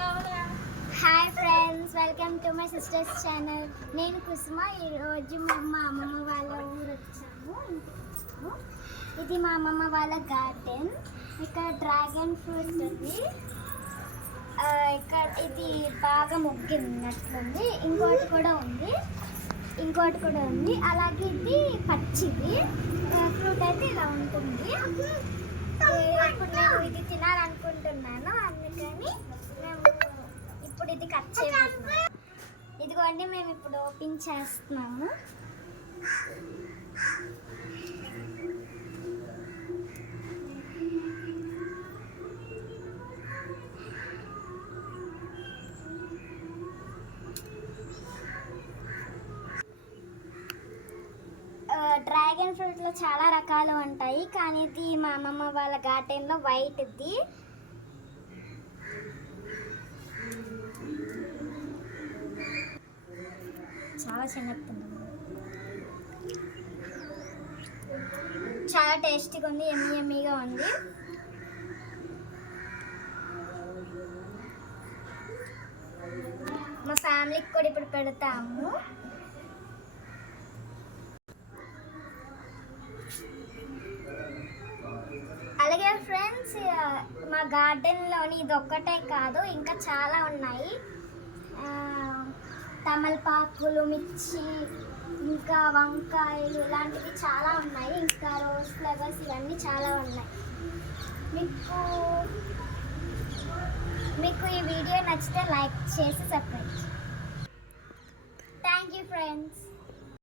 Hi friends, welcome to my sisters channel. నేను కుసుమ. ఈరోజు మా అమ్మమ్మ వాళ్ళ ఊరు వచ్చాము. ఇది మా అమ్మమ్మ వాళ్ళ గార్డెన్. ఇక్కడ డ్రాగన్ ఫ్రూట్ ఉంది. ఇక్కడ ఇది బాగా ముగ్గినట్లుంది. ఇంకోటి కూడా ఉంది. అలాగే ఇది పచ్చిది ఫ్రూట్ అయితే ఇలా ఉంటుంది. ఇప్పుడు నేను ఇది తినాలనుకుంటున్నాను, అందుకని మేము ఇప్పుడు ఇది కట్ చేయబోతున్నాము. ఇదిగోండి, మేము ఇప్పుడు ఓపెన్ చేస్తున్నాము. డ్రాగన్ ఫ్రూట్లో చాలా రకాలు ఉంటాయి, కానీ ఇది మా అమ్మమ్మ వాళ్ళ గార్డెన్లో వైట్ది. చాలా చిన్నది, చాలా టేస్టీగా ఉంది, ఎమ్మీగా ఉంది. మా ఫ్యామిలీకి కూడా ఇప్పుడు పెడతాము. అలాగే ఫ్రెండ్స్, మా గార్డెన్లోని ఇది ఒక్కటే కాదు, ఇంకా చాలా ఉన్నాయి. తమలపాకులు, మిర్చి, ఇంకా వంకాయలు, ఇలాంటివి చాలా ఉన్నాయి. ఇంకా రోజ్ ఫ్లవర్స్, ఇవన్నీ చాలా ఉన్నాయి. మీకు ఈ వీడియో నచ్చితే లైక్ చేసి సబ్స్క్రైబ్. Thank you friends.